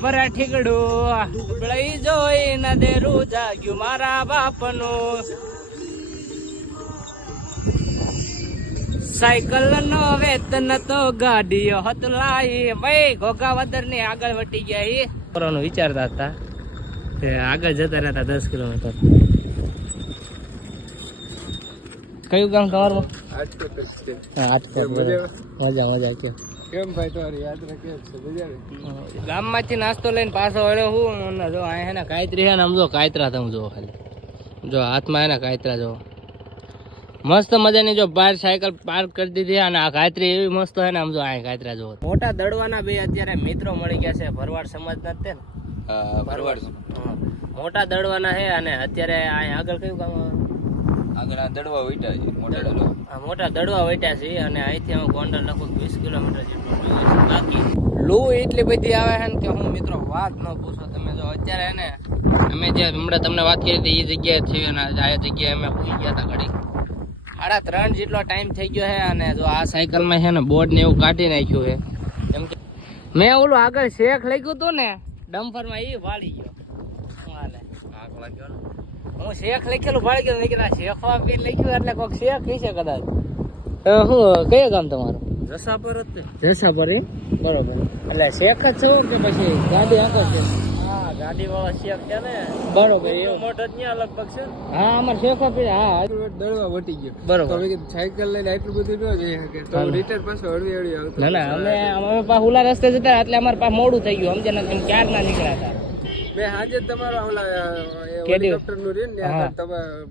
પર ઠીકડું. લઈ જોઈ ન દેરું, જાગ્યું મારા બાપનું. સાયકલ નો વેતન તો ગાડીઓ હતું લાઈ. ભાઈ ઘોઘાવદરની આગળ વટી ગયા કરવાનું વિચારતા હતા. આગળ જતા રહેતા દસ કિલોમીટર. કયું ગામ તમારું. મજા. મજા કેમ? ભાઈ તમારી કેમ ગામમાંથી નાસ્તો લઈને પાછો વળ્યો હું જો આ હે કાયતરી છે ને આમ જો કાયત્રા તમે જો ખાલી. જો હાથમાં હે કાયતરા જો મસ્ત મજાની જો બાર સાયકલ પાર્ક કરી દીધી અને આ કાયત્રી એવી મસ્ત છે ને આમ જો આ કાયત્રા જો મોટા દડવાના બે અત્યારે મિત્રો મળી ગયા છે ભરવાડ સમાજ ના તે ને? ભરવાડ. હા. મોટા દડવાના છે અને અત્યારે આ આગળ કયું ગામ આવે? આગળ આ દડવા ઉઈટા છે મોટા દડવા આ મોટા દડવા વટ્યા છે અને અહીંથી અમે ગોંડલ લગભગ વીસ કિલોમીટર જેટલું છે. બાકી લૂ એટલી બધી આવે છે ને કે હું મિત્રો વાત ન પૂછો. તમે જો અત્યારે એને અમે જે હમણાં તમને વાત કરી હતી એ જગ્યાએ થઈ અને આ જગ્યાએ અમે હોઈ ગયા હતા ઘડી સાડા ત્રણ જેટલો ટાઈમ થઈ ગયો છે અને જો આ સાયકલમાં છે ને બોર્ડ ને એવું કાઢી નાખ્યું છે. એમ કે મેં ઓલું આગળ શેખ લખ્યું હતું ને ડમ્પરમાં એ વાળી ગયો. હાલે? આગ લાગ્યો ને? હું શેખ લખેલું ભાળી ગયો શેખ વાપી લખ્યું એટલે કોઈક શેખ હશે કદાચ. શું કયું ગામ તમારું? રસા જ જસાપર એમ? બરોબર. એટલે શેખ જ છું કે પછી ગાડી આંકો છે? હા ગાડી વાળા શેક છે ને. બરોબર એવું. મોટો ત્યાં લગભગ છે. હા અમારે શેખ વાપી હા. દડવા વટી ગયો. બરોબર. કીધું સાયકલ લઈને આટલું બધું ન જઈ શકે તો રિટર્ન પાછો હળવી હળવી આવતો ના ના અમે હુલા રસ્તે જતા એટલે અમારે પાસે મોડું થઈ ગયું. સમજે ને ક્યાર ના નીકળ્યા હતા. મેં હાજે તમારા ઓલા હેલિકોપ્ટરનું રહ્યું ને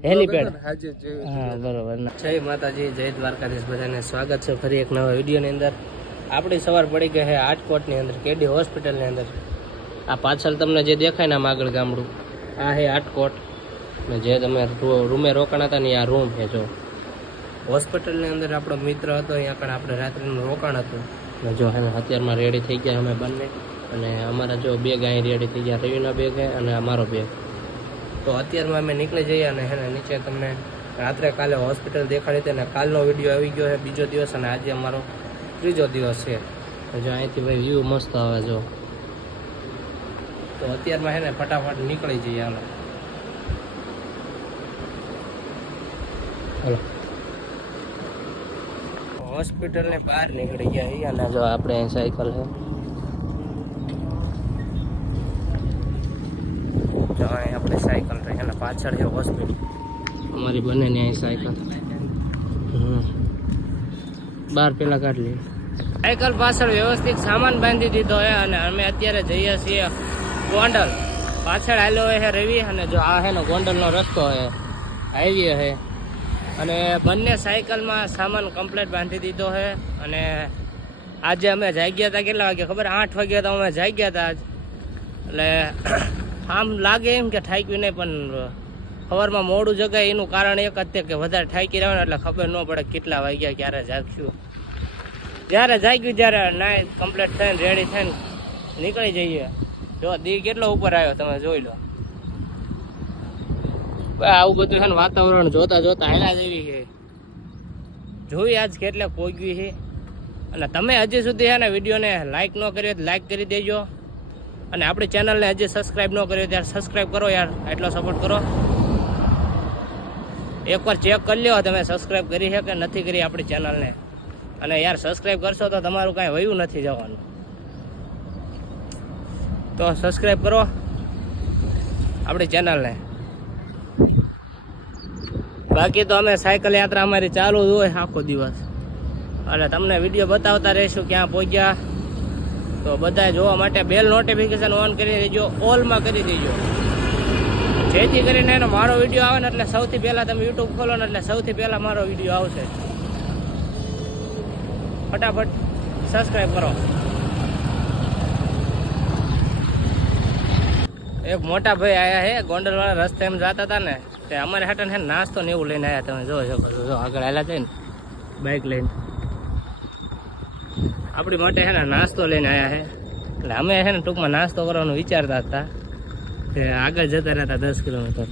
હેલિપેડ. હાજે હા બરોબર. જય માતાજી જય દ્વારકાધીશ બધાને સ્વાગત છે ફરી એક નવા વિડીયોની અંદર. આપણી સવાર પડી ગઈ છે આટકોટની અંદર કેડી હોસ્પિટલની અંદર. આ પાછળ તમને જે દેખાય ને આમ આગળ ગામડું આ હે આટકોટ ને જે તમે રૂમે રોકાણ હતા ને આ રૂમ છે જો. હોસ્પિટલની અંદર આપણો મિત્ર હતો અહીંયા આગળ આપણે રાત્રિનું રોકાણ હતું. ને જો ને અત્યારમાં રેડી થઈ ગયા અમે બંને. અને અમારા જો બેગ અહીં રેડી થઈ ગયા, રવિના બેગ હે અને અમારો બેગ તો અત્યારમાં અમે નીકળી જઈએ અને હેને નીચે તમને રાત્રે કાલે હોસ્પિટલ દેખાડી હતી અને કાલનો વીડિયો આવી ગયો છે બીજો દિવસ અને આજે અમારો ત્રીજો દિવસ છે. જો અહીંથી ભાઈ વ્યૂ મસ્ત આવે જો. તો અત્યારમાં હે ને ફટાફટ નીકળી જઈએ હાલો. હાલો. હોસ્પિટલની બહાર નીકળી ગયા અને જો આપણે સાયકલ છે. આપણે સાયકલ રહી અને પાછળ છે હોસ્પિટલ. અમારી બંનેની અહીં સાયકલ. બાર પેલા કાઢ લઈએ સાયકલ પાછળ વ્યવસ્થિત સામાન બાંધી દીધો છે અને અમે અત્યારે જઈએ છીએ ગોંડલ. પાછળ આવેલો છે રવિ અને જો આ છે ને ગોંડલનો રસ્તો છે હાઈવે છે અને બંને સાયકલમાં સામાન કમ્પ્લેટ બાંધી દીધો છે અને આજે અમે જાગ્યા હતા કેટલા વાગે ખબર? આઠ વાગ્યા તો અમે જાગ્યા હતા આજ. એટલે આમ લાગે એમ કે ઠાક્યું નહીં, પણ સવારમાં મોડું જગાય એનું કારણ એક જ કે વધારે ઠાકી રહેવાનું એટલે ખબર ન પડે કેટલા વાગ્યા ક્યારે જાગશું. જ્યારે જાગ્યું, જ્યારે નાય કમ્પ્લીટ થઈને રેડી થઈને નીકળી જઈએ. જો, દી કેટલો ઉપર આવ્યો તમે જોઈ લો. આવું બધું છે ને વાતાવરણ જોતા જોતા હાલા જેવી છે. જોઈ આજ કેટલે પોગ્યું છે. અને તમે હજી સુધી છે ને વિડીયોને લાઇક ન કર્યો લાઇક કરી દેજો. અને આપણી ચેનલને હજી સબસ્ક્રાઈબ ન કર્યો ત્યારે સબસ્ક્રાઈબ કરો યાર એટલો સપોર્ટ કરો. એકવાર ચેક કરી લ્યો તમે સબસ્ક્રાઈબ કરી છે કે નથી કરી આપણી ચેનલને અને યાર સબસ્ક્રાઈબ કરશો તો તમારું કાંઈ વયું નથી જવાનું. તો સબસ્ક્રાઈબ કરો આપણી ચેનલને બાકી તો અમે સાયકલ યાત્રા અમારી ચાલુ જ હોય આખો દિવસ. અને તમને વીડિયો બતાવતા રહીશું ક્યાં પહોંચ્યા. તો બધા જોવા માટે બેલ નોટિફિકેશન ઓન કરી દેજો ઓલમાં કરી દેજો. જેથી કરીને એનો મારો વીડિયો આવે ને એટલે સૌથી પહેલાં તમે યુટ્યુબ ખોલો ને એટલે સૌથી પહેલાં મારો વીડિયો આવશે. ફટાફટ સબસ્ક્રાઈબ કરો. એક મોટા ભાઈ આયા હે ગોંડલ વાળા રસ્તે એમ જતા હતા ને, તે અમારે હાટન છે નાસ્તો ને એવું લઈને આવ્યા તમે. જો આગળ આવેલા છે ને બાઇક લઈને. આપણી માટે હે ને નાસ્તો લઈને આવ્યા છે. એટલે અમે છે ને ટૂંકમાં નાસ્તો કરવાનું વિચારતા હતા કે આગળ જતા રહેતા દસ કિલોમીટર.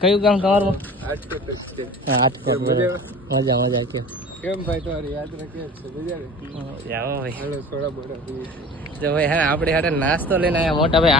કયું ગામ તમારું? મજા મજા કેમ? કેમ ભાઈ તમારી યાદ કેમ છે? આપણે નાસ્તો લઈને આવ્યા મોટા ભાઈ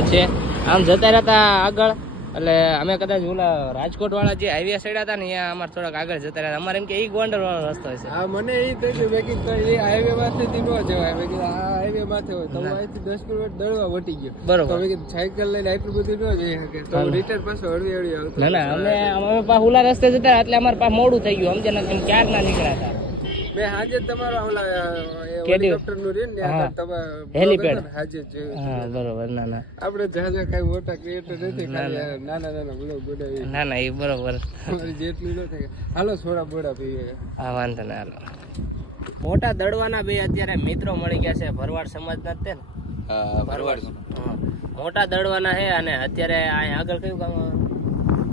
જ છે. આમ જતા રહેતા આગળ. એટલે અમે કદાચ ઓલા રાજકોટ વાળા જે હાઈવે સાઈડ હતા ને ત્યાં અમારે થોડાક આગળ જતા રહ્યા. અમારે એમ કે એ ગોંડલ વાળો રસ્તો હશે. હા મને એ થઈ ગયું મેં કીધું એ હાઈવે માથેથી ન જવાય. મેં કીધું આ હાઈવે માથે હોય. તો અહીંથી દસ કિલોમીટર દળવા વટી ગયો. તો બરોબર. મેં કીધું સાયકલ લઈને આટલું બધું ન જઈ શકે. તો રિટર્ન પાછો હળવી હળવી આવતો. ના ના અમે અમે પાછા ઓલા રસ્તે જતા એટલે અમારે પાસે મોડું થઈ ગયું. સમજે ને ક્યાર ના નીકળ્યા હતા? મેં હાજે તમારો ઓલા હેલિકોપ્ટરનું ને તમે હેલિપેડ. હાજે હા બરોબર ના ના. આપણે જાજા કઈ મોટા ક્રિએટર નથી ખાલી નાના નાના બ્લોગ બનાવી ના ના એ બરોબર. જેટલું ન થાય. હાલો બોડા પીએ. હા વાંધો ના હાલો. મોટા દડવાના બે અત્યારે મિત્રો મળી ગયા છે ભરવાડ સમાજ ના? તે ને ભરવાડ. હા. મોટા દડવાના છે અને અત્યારે અહીં આગળ કયું ગામ આવે?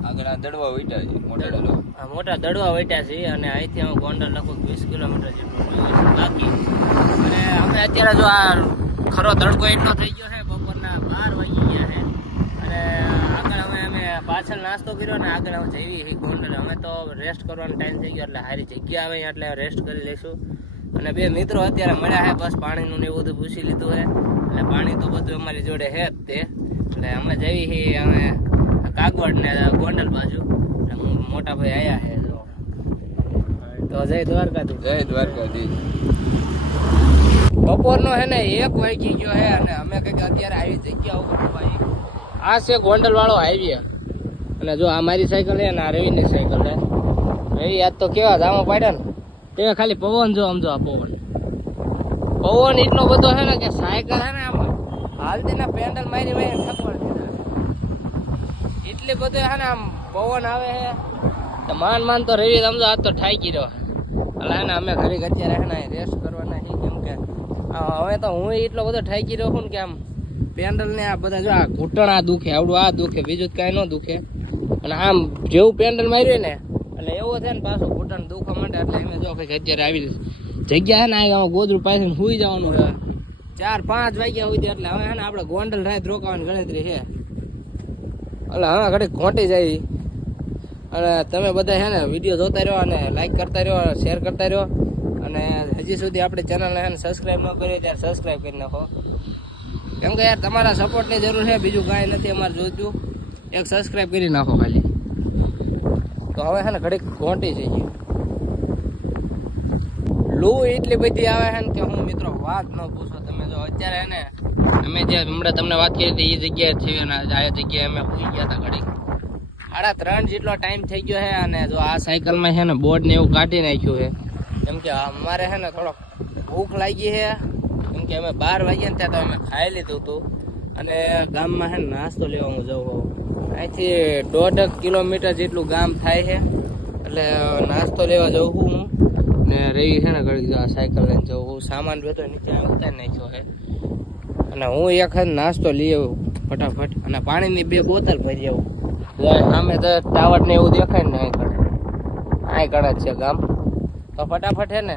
આગળ દડવા વઈટા છે મોટા દડવા આ મોટા દડવા વટ્યા છે અને અહીંથી અમે ગોંડલ લગભગ વીસ કિલોમીટર જેટલું બાકી. અને અમે અત્યારે જો આ ખરો તડકો એટલો થઈ ગયો છે, બપોરના બાર વાગી ગયા છે. અને આગળ અમે અમે પાછળ નાસ્તો કર્યો ને આગળ અમે જઈએ ગોંડલ. અમે તો રેસ્ટ કરવાનો ટાઈમ થઈ ગયો એટલે સારી જગ્યા આવે એટલે રેસ્ટ કરી લઈશું. અને બે મિત્રો અત્યારે મળ્યા છે, બસ પાણીનું ને એવું બધું પૂછી લીધું છે. એટલે પાણી તો બધું અમારી જોડે છે જ તે. એટલે અમે જઈએ છીએ, અમે કાગવડ ને ગોંડલ બાજુ. મોટા ભાઈ આયા છે તો જય દ્વારકાથી જય દ્વારકાધીશ. બપોરનો હે ને એક વાગી ગયો હે અને અમે કંઈક અત્યારે આવી જગ્યા ઉપર ભાઈ આ છે ગોંડલ વાળો હાઈવે. અને જો આ મારી સાયકલ છે ને આ રવિની સાયકલ છે. રવિ આજ તો કેવા ધામો પાડ્યા ને? તે ખાલી પવન જો સમજો આ પવન. પવન એટલો બધો છે ને કે સાયકલ છે ને આમ હાલતી ને પેન્ડલ મારી મારી ઠકવા એટલી બધું હે ને આમ પવન આવે હે. માન માન તો રવિ સમજો આજ તો ઠાકી રહ્યો. એટલે હે ને અમે ઘરે અત્યારે હે ને રેસ્ટ કરવાના છીએ કેમ કે, આ હવે તો હું એટલો બધો ઠાકી રહ્યો છું ને કે આમ પેન્ડલ ને આ બધા જો આ ઘૂંટણ આ દુખે, આવડું આ દુખે, બીજું કાંઈ ન દુખે. અને આમ જેવું પેન્ડલ માર્યું ને, એટલે એવો છે ને પાછું ઘૂંટણ દુખવા માંડે, એટલે અમે જો કંઈક અત્યારે આવી જગ્યા ને, આ ગોદરું પાસે સુઈ જવાનું છે. ચાર પાંચ વાગ્યા સુધી, એટલે હવે હે ને આપણે ગોંડલ રાત રોકાવાની ગણતરી છે. એટલે હા ઘડીક ઘોંટી જાય. અને તમે બધા છે ને વીડિયો જોતા રહ્યો અને લાઈક કરતા રહ્યો શેર કરતા રહ્યો. અને હજી સુધી આપણી ચેનલને છે ને સબસ્ક્રાઈબ ન કરી ત્યારે સબસ્ક્રાઈબ કરી નાખો. કેમ કે યાર, તમારા સપોર્ટની જરૂર છે, બીજું કાંઈ નથી અમારે જોઈતું. એક સબસ્ક્રાઈબ કરી નાખો ખાલી. તો હવે છે ને ઘડીક ઘોંટી જઈએ લૂ એટલી બધી આવે છે ને કે હું મિત્રો વાત ન પૂછો. તમે જો અત્યારે હે ને અમે જે હમણાં તમને વાત કરી હતી એ જગ્યાએ થયું અને આ જગ્યાએ અમે હોઈ ગયા હતા ઘડી સાડા ત્રણ જેટલો ટાઈમ થઈ ગયો છે અને જો આ સાયકલમાં છે ને બોર્ડ ને એવું કાઢી નાખ્યું છે. કેમ કે અમારે છે ને થોડોક ભૂખ લાગી છે. કેમ કે અમે બાર વાગ્યા ને ત્યાં તો અમે ખાઈ લીધું હતું. અને ગામમાં છે ને નાસ્તો લેવા હું જાઉં અહીંથી દોઢ કિલોમીટર જેટલું ગામ થાય છે. એટલે નાસ્તો લેવા જઉં હું. ને રહી છે ને ઘડી આ સાયકલ લઈને જવું હું સામાન બધો નીચે ઉતારી નાખ્યો છે. અને હું એક નાસ્તો લઈ આવું ફટાફટ. અને પાણીની બે બોતલ ભરી આવું. સામે તો ટાવર ને એવું દેખાય ને અહીં કણે અહીં જ છે ગામ. તો ફટાફટ છે ને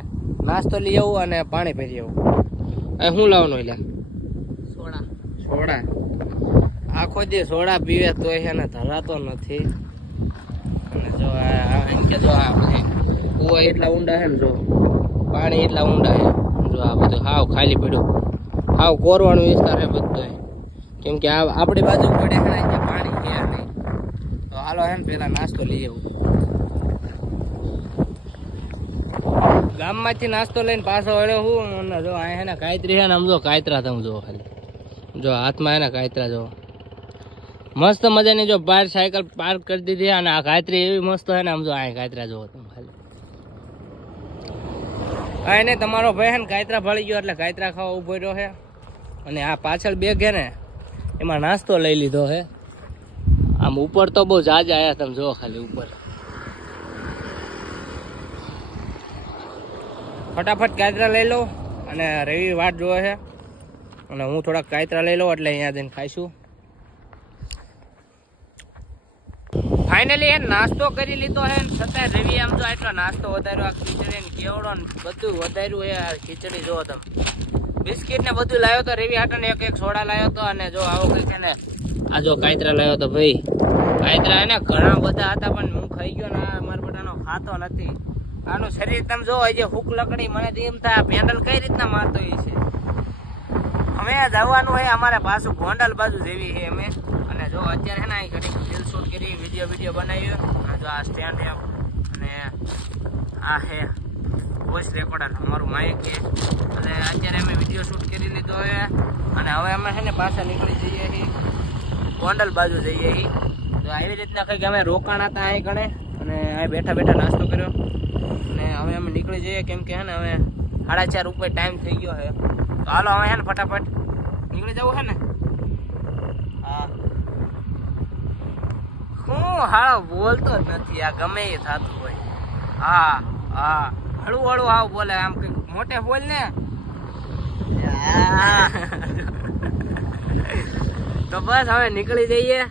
નાસ્તો લઈ આવું અને પાણી ભરી આવું. અહીં શું લાવવાનું એટલે સોડા. સોડા? આખો જે સોડા પીવે તો એને ધરાતો નથી. અને જો કે જો આ બધી કૂવા એટલા ઊંડા છે ને જો પાણી એટલા ઊંડા છે જો આ બધું હાવ ખાલી પડ્યું. હાવ કોરવાળો વિસ્તાર છે બધો કેમ કે આ આપણી બાજુ પડે છે પાણી છે નહીં. તો હાલો એમ પહેલાં નાસ્તો લઈ આવું. ગામમાંથી નાસ્તો લઈને પાછો વળ્યો હું જો અહીં એના કાયતરી છે ને, આમ કાયત્રા તમે જો ખાલી. જો હાથમાં એના કાયતરા જુઓ મસ્ત મજાની જો બહાર સાયકલ પાર્ક કરી દીધી અને આ કાયતરી એવી મસ્ત છે ને, આમ જો કાયતરા જુઓ તમે ખાલી. અહીં એને તમારો ભાઈ હે ને કાયતરા ભળી ગયો, એટલે કાયતરા ખાવા ઊભો રહ્યો છે અને આ પાછળ બેગ છે ને, એમાં નાસ્તો લઈ લીધો હે. આમ ઉપર તો બહુ જાજ આયા તમે જો ખાલી ઉપર. ફટાફટ કાયતરા લઈ લો અને રવિ વાટ જોવે છે અને હું થોડાક કાયતરા લઈ લઉં એટલે અહીંયા જઈને ખાઈશું. ફાઇનલી એ નાસ્તો કરી લીધો છે છતાં રવિ આમ જો આટલો નાસ્તો વધાર્યો, આ ખીચડી ને કેવડો ને બધું વધાર્યું એ ખીચડી જો તમે. બિસ્કિટ ને બધું લાવ્યો તો રેવી હાટો ને એક એક સોડા લાવ્યો તો અને જો આવો કઈ છે ને, આ જો કાયત્રા લાવ્યો તો ભાઈ. કાયતરા એને ઘણા બધા હતા પણ હું ખાઈ ગયો ને મારા બધાનો ખાતો નથી. આનું શરીર તમે જો હજી હુક લકડી મને તો એમ થાય પેન્ડલ કઈ રીતના મારતો એ છે? અમે જવાનું હોય, અમારે પાછું ગોંડલ બાજુ જેવી છે અમે. અને જો અત્યારે છે ને અહીં ઘડી રીલ શૂટ કરી, વીડિયો વીડિયો બનાવ્યો. જો આ સ્ટેન્ડ એમ. અને આ છે. વોઇસ રેકોર્ડર અમારું માઇક છે. અને અત્યારે અમે વીડિયો શૂટ કરી લીધો છે. અને હવે અમે છે ને પાછા નીકળી જઈએ છીએ. ગોંડલ બાજુ જઈએ છીએ. તો આવી રીતના કંઈક અમે રોકાણ હતા અહીં ગણે. અને અહીં બેઠા બેઠા નાસ્તો કર્યો. અને હવે અમે નીકળી જઈએ. કેમ કે હે ને હવે સાડા ચાર ઉપર ટાઈમ થઈ ગયો છે. તો હાલો, હવે હે ને ફટાફટ નીકળી જવું છે ને? હા. હું હાળો બોલતો જ નથી. આ ગમે એ થતું હોય. હા હા. હળવું હળવું આવ બોલે આમ મોટે બોલ ને. તો બસ હવે નીકળી જઈએ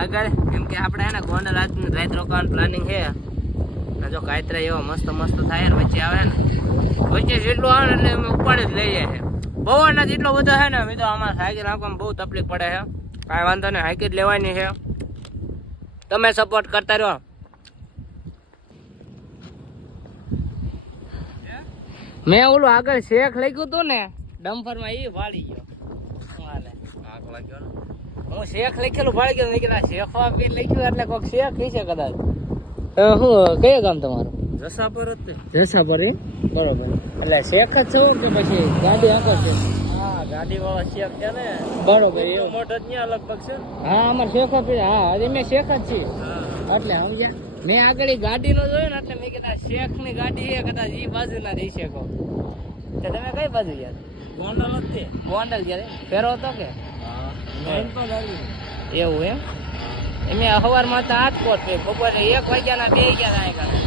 આગળ. કેમ કે આપણે એને ગોંડલ રાત રોકાવાનું પ્લાનિંગ છે. જો કાયતરા એવો મસ્ત મસ્ત થાય ને વચ્ચે આવે ને. વચ્ચે જેટલું આવે ને એટલે અમે ઉપાડી જ લઈએ છે. બહુ જ એટલો બધો છે ને અમે તો આમાં સાયકલ હાંકવામાં બહુ તકલીફ પડે છે. કાંઈ વાંધો નહીં હાઈક જ લેવાની છે. તમે સપોર્ટ કરતા રહો. મેં ઓલું આગળ શેખ લખ્યું હતું ને ડમ્પરમાં એ વાળી ગયો. હું શેખ લખેલું ભાળી ગયો કે પી લખ્યું એટલે કોઈક શેખ હશે કદાચ. હું કયું ગામ તમારું? જસાપર જ જેસાપર એ બરોબર. એટલે શેખ જ છું કે પછી ગાડી આગળ છે? હા ગાડી વાળા શેખ છે ને. બરોબર એવું. મોટો જ ત્યાં લગભગ છે હા અમારે શેખ જ હા હજી મેં શેખ જ છીએ. હા. એટલે સમજ્યા? મેં આગળ ગાડી નો જોયો ને એટલે મેં કીધા શેખની ગાડી એ કદાચ એ બાજુ ના રહી શકો. તો તમે કઈ બાજુ યાર ગોંડલ જ ગોંડલ જ્યારે ફેરો હતો કે? એવું એમ? એમે સવારમાં તો આઠ કોટ પે બપોરે એક વાગ્યાના બે ગયા હતા આગળ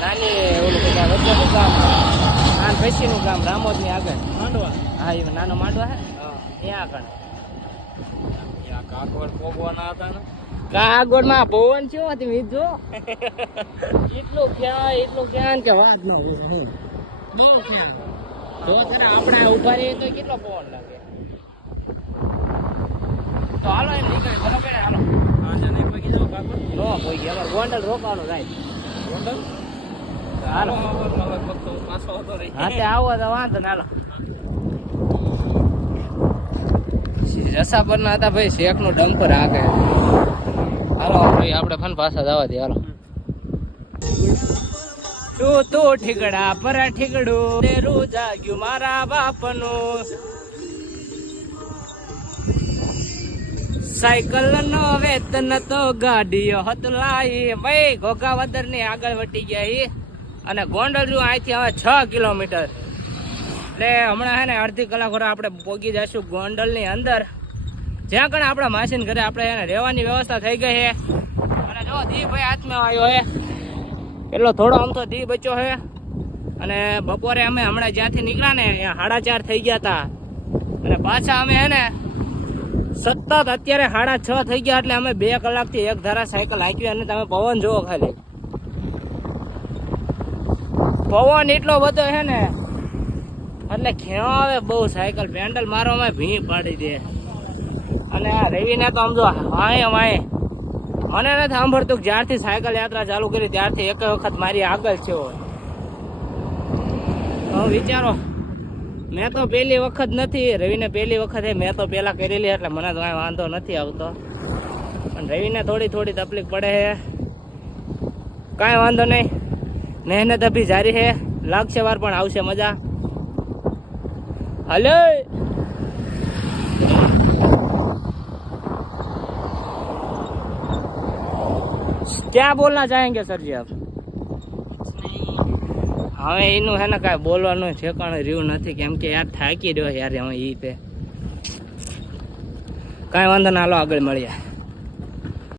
નાની ઓલું કે વચ્ચેનું ગામ. નાન પછીનું ગામ રામોદની આગળ. માંડવા. હા એ નાનો માંડવા હે? હા. ત્યાં આગળ. કાકવડ પોગવાના હતા ને. કાગળમાં પવન છે તમે જો એટલું ક્યાં એટલું ક્યાં? કે વાત ન હોય હું બહુ ક્યાં તો આપણે ઊભા રહીએ તો કેટલો પવન લાગે? તો હાલો એમ નીકળે બરોબર ને? હાલો. આજે નહીં પગી જાવ કાકવડ નો કોઈ ગયા ગોંડલ રોકાવાનું થાય ગોંડલ? હાલો. હાલો લગભગ તો પાછો હતો રહી. હા તે આવો તો વાંધો ના હાલો. રસા પર હતા ભાઈ શેખનું ડંપર આગે હાલો ભાઈ આપણે ફન પાછા જવા દે હાલો. તું, તો ઠીકડા પર ઠીકડું તેરું જાગ્યું મારા બાપનું. સાયકલ નો વેતન તો ગાડીઓ હતલાઈ ભાઈ ઘોઘાવદરની આગળ વટી ગયા અને ગોંડલ જો અહીંથી હવે છ કિલોમીટર. એટલે હમણાં હે ને અડધી કલાક આપણે પોગી જઈશું ગોંડલની અંદર. જ્યાં કણે આપણા માસીન ઘરે આપણે એને રહેવાની વ્યવસ્થા થઈ ગઈ છે. અને જો દી ભાઈ હાથમાં આવ્યો હે એટલો થોડો આમ તો દી બચ્યો છે. અને બપોરે અમે હમણાં જ્યાંથી નીકળ્યા ને ત્યાં સાડા ચાર થઈ ગયા હતા અને પાછા અમે એને સતત અત્યારે સાડા છ થઈ ગયા એટલે અમે બે કલાકથી એક ધારા સાયકલ હાંકવી અને તમે પવન જુઓ ખાલી. પવન એટલો બધો છે ને, એટલે ખેવાવે બહુ સાયકલ, પેન્ડલ મારવામાં ભીં પાડી દે. અને રવિને તો સમજો હાય વાંય મને નથી સાંભળતું જ્યારથી સાયકલ યાત્રા ચાલુ કરી ત્યારથી એક વખત મારી આગળ છે હવે વિચારો, મેં તો પહેલી વખત નથી, રવિને પહેલી વખત મેં તો પહેલાં કરેલી એટલે મને તો કાંઈ વાંધો નથી આવતો. પણ રવિને થોડી થોડી તકલીફ પડે છે કાંઈ વાંધો નહીં. મહેનત અભી જારી છે લાગશે વાર પણ આવશે મજા. હલો! क्या बोलना चाहेंगे सर जी आप હવે એનું હે ને કાંઈ બોલવાનું ઠેકાણું રહ્યું નથી કેમ કે યાર થાકી રહ્યો યાર હવે ઈ તે કાંઈ વાંધો ના હાલો આગળ મળીએ